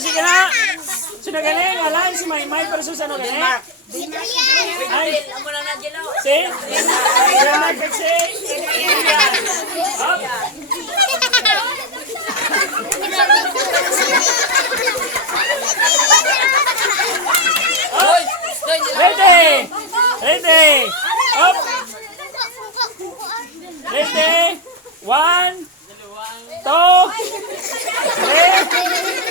si kana. Sino galing? Alam si Maymay versus ano galing? Ay, si? Denmark versus India. Up. Ready! Ready! Up! Ready! 1, 2, 3,